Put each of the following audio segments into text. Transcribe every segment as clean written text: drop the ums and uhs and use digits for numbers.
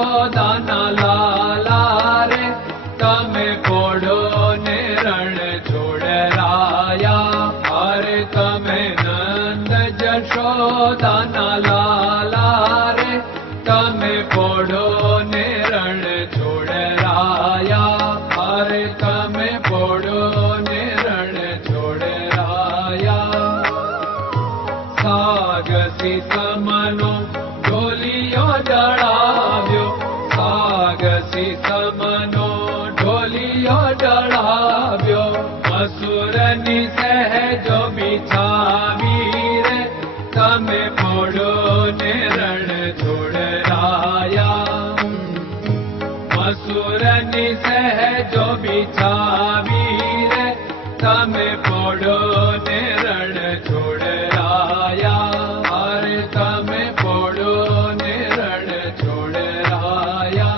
જશોદાના લાલા રે તમે પોડો ને રણ છોડરાયા. અરે તમે નંદ જશોદાના લાલા રે તમે પોડો ને રણ છોડરાયા. અરે તમે પોડો ને રણ છોડરાયા. સાગસી સમનો ઢોલિયો ડળાવ્યો, સાગસી સમનો ઢોલિયો ડળાવ્યો. મસૂરની સહેજો બિછાવી રે તમે પોડો ને રણ છોડરાયા. મસૂરની સહેજો બિછાવી રે તમે પોડો ને રણ છોડરાયા. અરે તમે પોડો ને રણ છોડરાયા.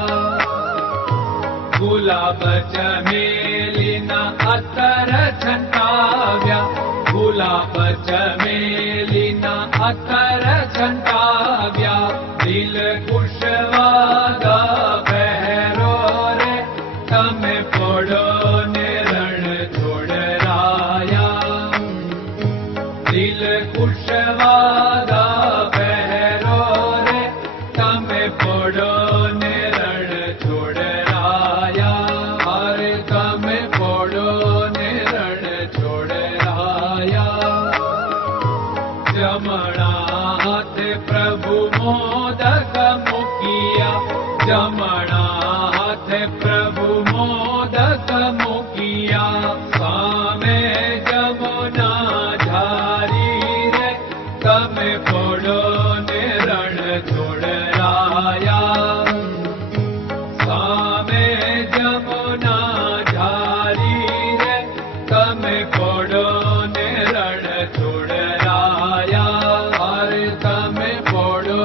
ગુલાબ ચમેલીના અત્તર છંટાવ્યા, ગુલાબ ચમેલીના અત્તર છંટાવ્યા. દિલ કુશવાદા પહેરો રે તમે પોડો ને રણ છોડરાયા. દિલ કુશવાદા પહેરો રે તમે પોડો ને રણ છોડરાયા. અરે તમે પોડો ને રણ છોડરાયા. જમણા હાથે પ્રભુ મોદક મૂકિયા, જમણા હાથે પ્રભુ મોદક મૂકિયા. સામે જમુના ઝારી રે તમે પોડો ને રણ છોડરાયા. સામે જમુના ઝારી રે તમે પોડો ને રણ છોડરાયા. અરે તમે પોડો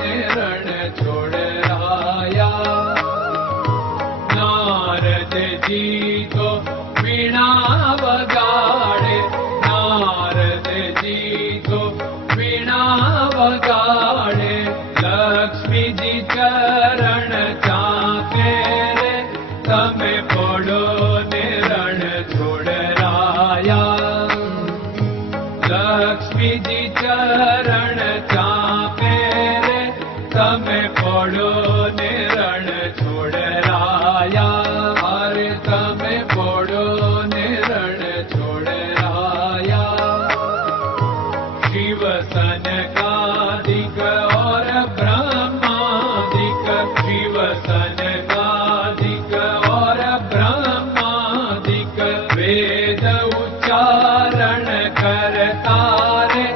ને રણ છોડરાયા. નારદજી તો વીણા વગાડે, નારદજી તો વીણા વગાડે. લક્ષ્મીજી ચરણ ચાકે રે તમે પોડો ને રણ છોડરાયા. લક્ષ્મીજી ચરણ ચાપે રે તમે પોડો ને રણ છોડરાયા. અરે તમે પોડો ને રણ છોડરાયા. શિવ સનકાદિક और ब्रह्मादिक, शिव सनकादिक और ब्रह्मादिक. वेद उच्चारण करता रे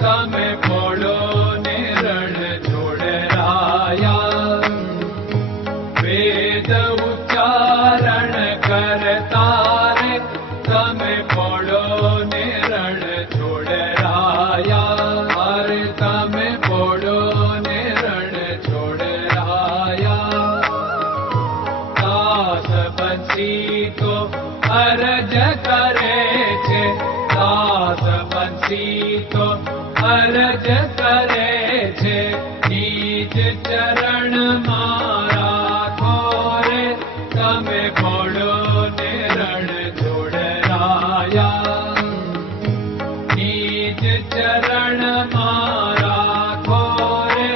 તમે પોડો ને રણ છોડરાયા. વેદ ઉચ્ચારણ કરતા રે તમે પોડો ને રણ છોડરાયા. અરે તમે પોડો ને રણ છોડરાયા. દાસ બંસી તો અરજ કરે છે, દાસ બંસી તો અરજ કરે છે. નીચ ચરણ મારા ખોરે તમે પોડો ને રણ છોડરાયા. નીચ ચરણ મારા ખોરે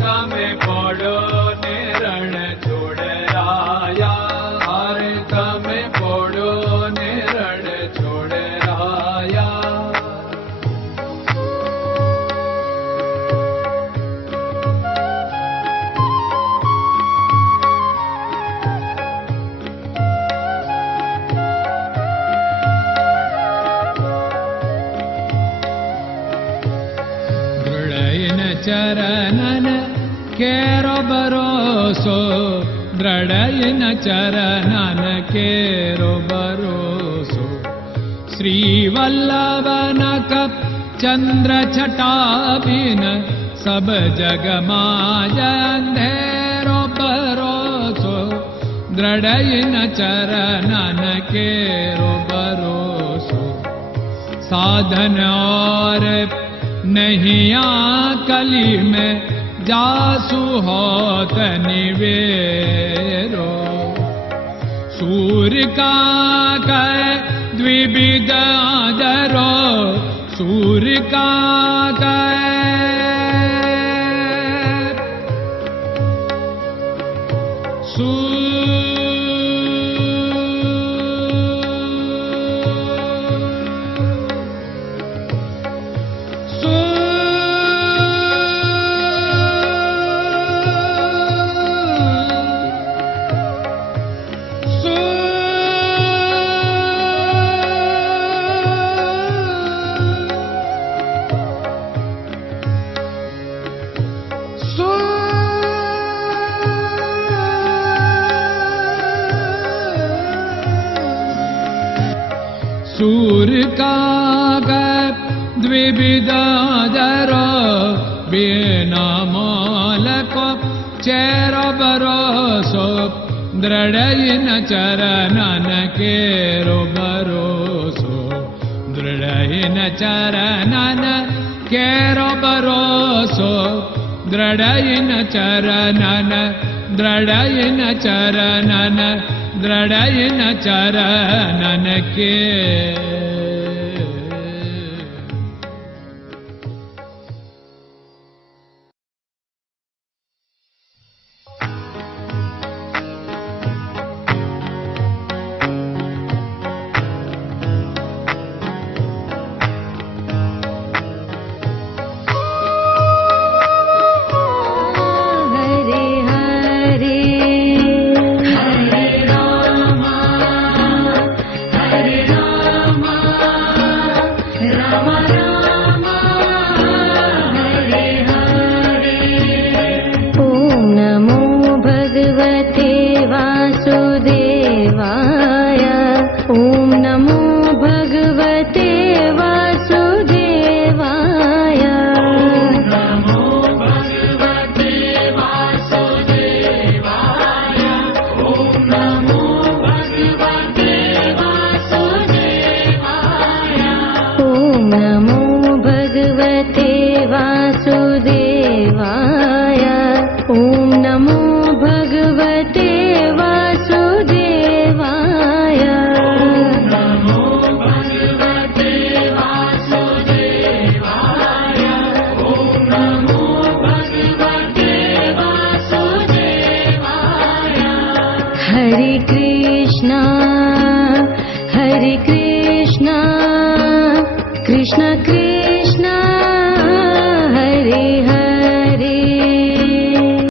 તમે પોડો ને રણ છોડરાયા. અરે તમે પોડો ને રણ છોડરાયા. ચરણન કેરો ભરોસો, દ્રઢયન ચરણન કેરો ભરોસો. શ્રી વલ્લભન કપ ચંદ્ર છટાબિન સબ જગમાં અંધેરો ભરોસો. દ્રઢયન ચરણન કેરો ભરોસો. साधन और नहीं कली में जासु होत निवेरो। सूर्य का कै द्विविध आदरो, सूर्य का सूर्य का द्विविधादरो, बिना मोल को चेर भरोसो, दृढ़ चरणन केरो भरोसो, दृढ़ चरणन केरो भरोसो, दृढ़ चरणन, दृढ़ चरणन, दृढ़ चरणन के। Hare Krishna, Krishna Krishna